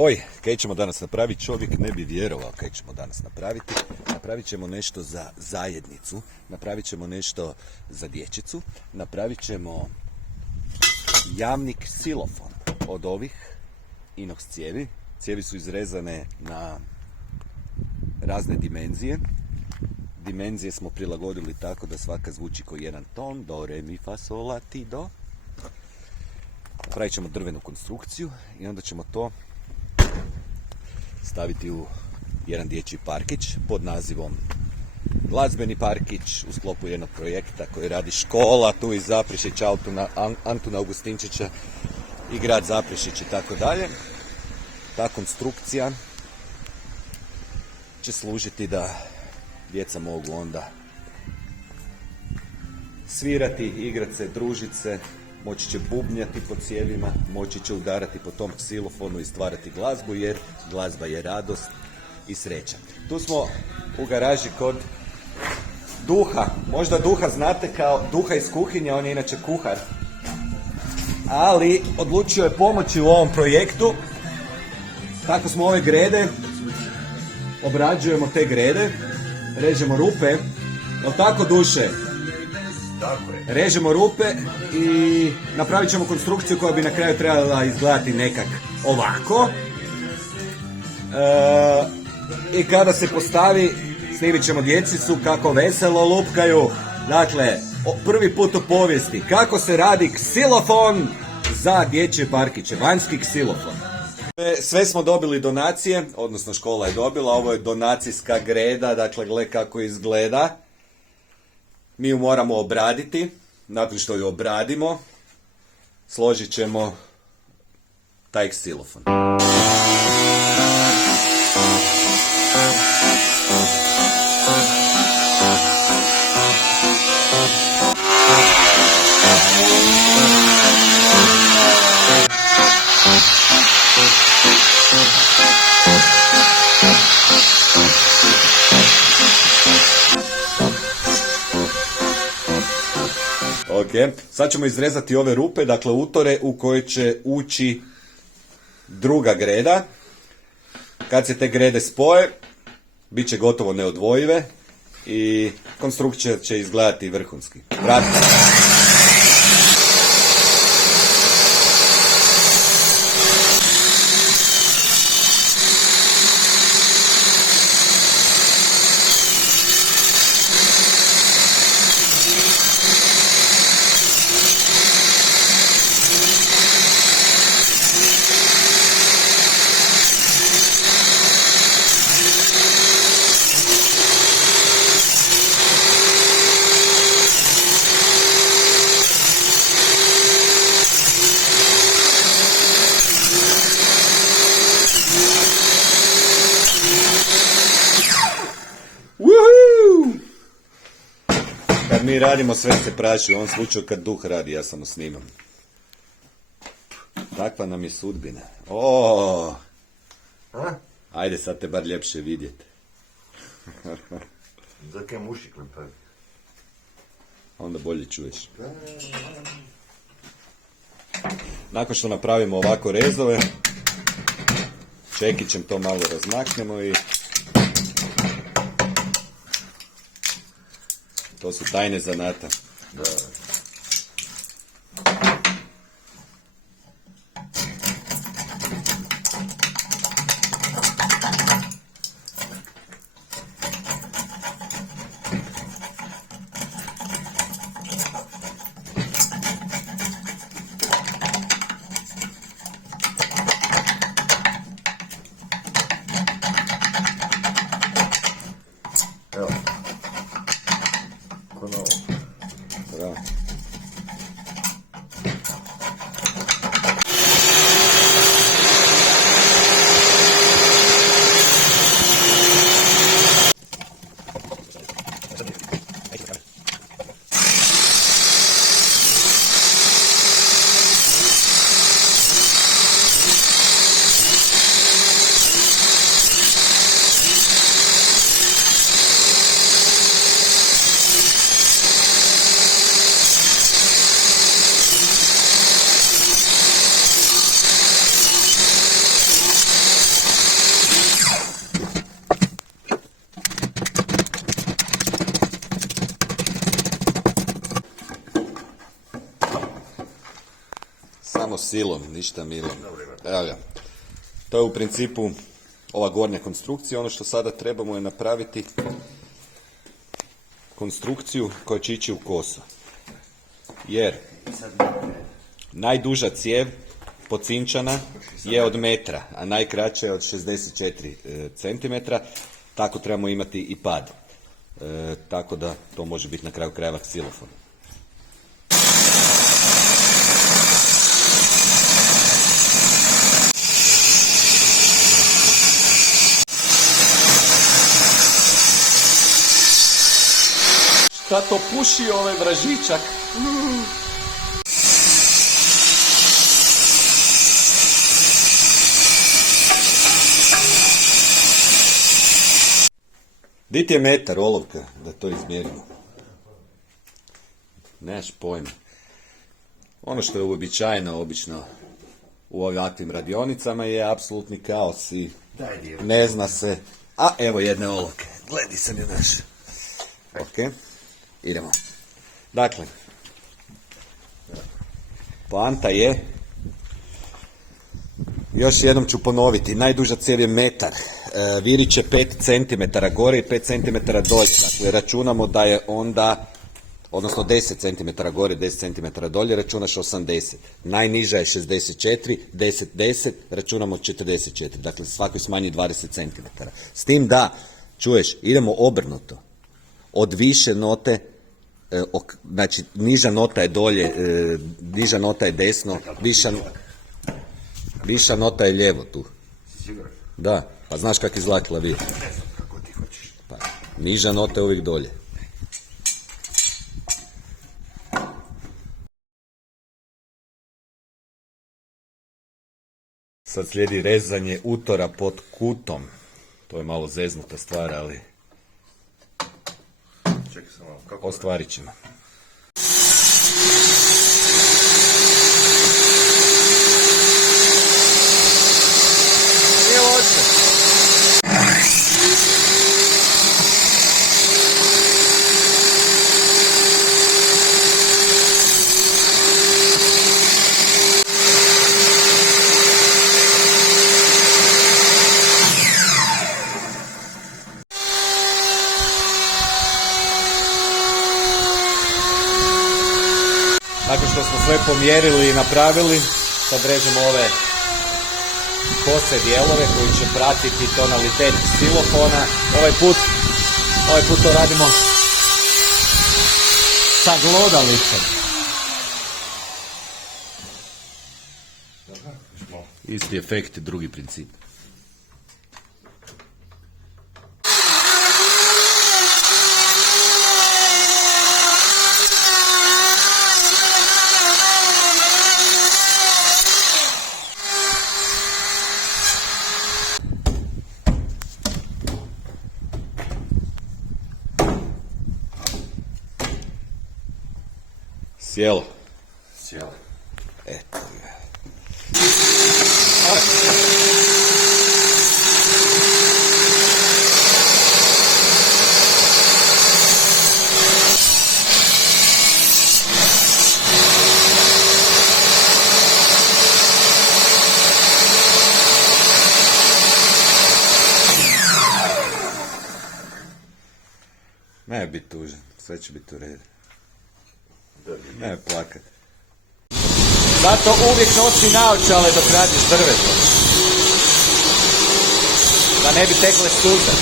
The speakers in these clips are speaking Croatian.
Oj, kaj ćemo danas napraviti? Čovjek ne bi vjerovao kaj ćemo danas napraviti. Napravit ćemo nešto za zajednicu, napravit ćemo nešto za dječicu, napravit ćemo jamnik ksilofon od ovih inox cijevi. Cijevi su izrezane na razne dimenzije. Dimenzije smo prilagodili tako da svaka zvuči kao jedan ton, do, re, mi, fa, sol, la, ti, do. Napravit ćemo drvenu konstrukciju i onda ćemo to staviti u jedan dječji parkić pod nazivom glazbeni parkić u sklopu jednog projekta koji radi škola tu iz Zaprešića, Antuna Augustinčića i grad Zaprešić i tako dalje. Ta konstrukcija će služiti da djeca mogu onda svirati, igrati se, družiti se, moći će bubnjati po cijevima, moći će udarati po tom ksilofonu i stvarati glazbu, jer glazba je radost i sreća. Tu smo u garaži kod Duha. Možda Duha znate kao Duha iz kuhinje, on je inače kuhar. Ali odlučio je pomoći u ovom projektu. Tako smo ove grede, obrađujemo te grede, režemo rupe. Jel' tako, Duše? Režemo rupe i napravit ćemo konstrukciju koja bi na kraju trebala izgledati nekak ovako. I kada se postavi, snimit ćemo djecicu kako veselo lupkaju. Dakle, prvi put u povijesti kako se radi ksilofon za dječje parkiće, vanjski ksilofon. Sve smo dobili donacije, odnosno škola je dobila, ovo je donacijska greda, dakle gle kako izgleda. Mi ju moramo obraditi, nakon što ju obradimo, složit ćemo taj ksilofon. Ok, sad ćemo izrezati ove rupe, dakle utore u koje će ući druga greda. Kad se te grede spoje, bit će gotovo neodvojive i konstrukcija će izgledati vrhunski. Pratite. Kad mi radimo, sve se praši, u ovom slučaju kad Duh radi, ja samo snimam. Takva nam je sudbina. Ajde, sad te bar ljepše vidjeti. Za kaj muši klempavi? Onda bolje čuješ. Nakon što napravimo ovako rezove, čekićem to malo razmaknemo i to su tajne zanata. Da. Evo. Ko novo. Bravo. silom, ništa milom. Evo ga. To je u principu ova gornja konstrukcija. Ono što sada trebamo je napraviti konstrukciju koja će ići u kosu. Jer najduža cijev pocinčana je od metra, a najkraća je od 64 cm. Tako trebamo imati i pad. Tako da to može biti na kraju krajeva ksilofon. Šta to puši ovaj vražičak? Di ti je metar olovka da to izmjerimo? Nemaš pojma. Ono što je uobičajeno obično u ovakvim radionicama je apsolutni kaos i ne zna se. A evo jedne olovke. Gledi sam je naš. Ok. Idemo. Dakle, poanta je, još jednom ću ponoviti, najduža cijev je metar, virić je 5 cm gore i 5 cm dolje, dakle računamo da je onda, odnosno 10 cm gore, 10 cm dolje, računaš 80. Najniža je 64, 10, 10, računamo 44, dakle svakoj smanji 20 cm. S tim da, čuješ, idemo obrnuto. Od više note, znači niža nota je dolje, niža nota je desno, viša nota je lijevo tu. Da, pa znaš kak izgleda klavir? Pa, niža nota je uvijek dolje. Sad slijedi rezanje utora pod kutom. To je malo zeznuta stvar, ali ostvarit ćemo. Nije loše. Nakon što smo sve pomjerili i napravili, sad režemo ove kose dijelove koji će pratiti tonalitet ksilofona. Ovaj put to radimo sa glodalicom. Isti efekt, drugi princip. Sjelo. Sjelo. Eto ga. Ne biti tužan, sve će biti u redu. Ne plakat. Zato uvijek nosi naočale dok radiš drveto. Da ne bi tekle suze.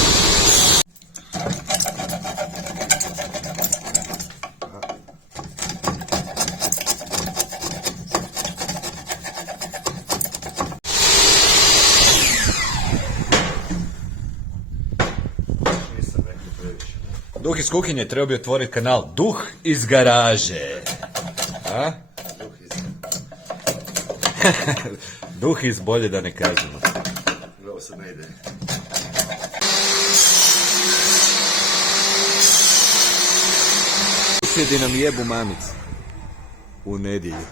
Duh iz kuhinje treba bi otvoriti kanal Duh iz garaže. A? Duh iz bolje da ne kažemo. Ovo sad ne ide. Susjedi nam jebu mamicu. U nedjelju.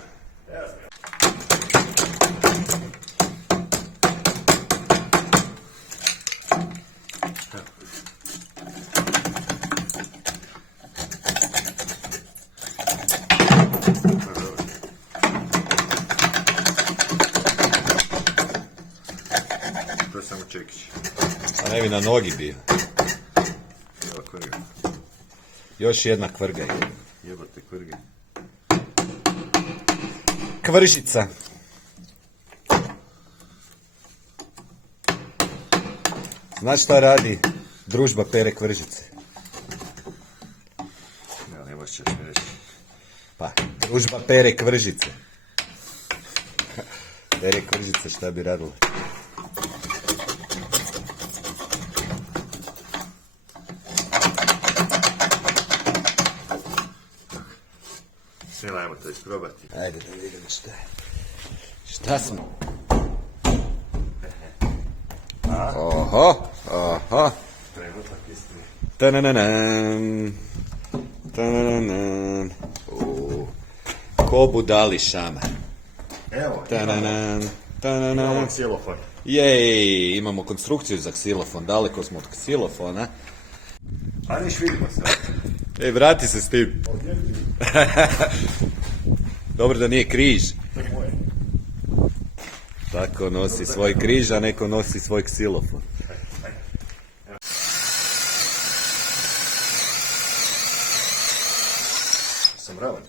samo čekić. A ne bi na nogi bio. Evo kvrga. Još jedna kvrga. Jebate kvrge. Kvržica. Znaš šta radi družba Pere Kvržice? Ja, ne možeš mi reći. Pa, družba Pere Kvržice. Pere Kvržice šta bi radila? Sve ajmo to isprobati. Ajde da vidimo šta je. Šta smo? Oho, oho. Trenutak istine. Tanananan. Tanananan. Ko budali šama. Evo, Tananan. Tananan. imamo ksilofon. Jej, imamo konstrukciju za ksilofon. Daleko smo od ksilofona. A niš vidimo se. Ej, vrati se s tim. Dobro da nije križ. To je moje. Tako nosi svoj križ, a neko nosi svoj ksilofon. Sam ravan.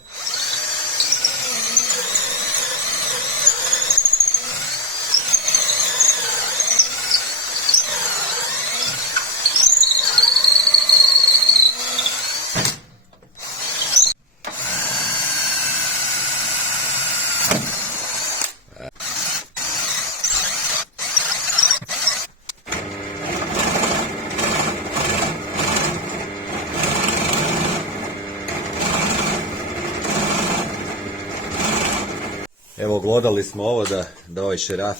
Evo, glodali smo ovo da ovaj šeraf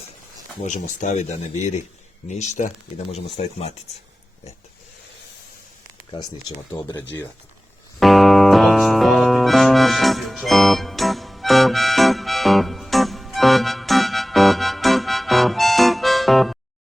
možemo staviti da ne viri ništa i da možemo staviti matice. Eto. Kasnije ćemo to obrađivati.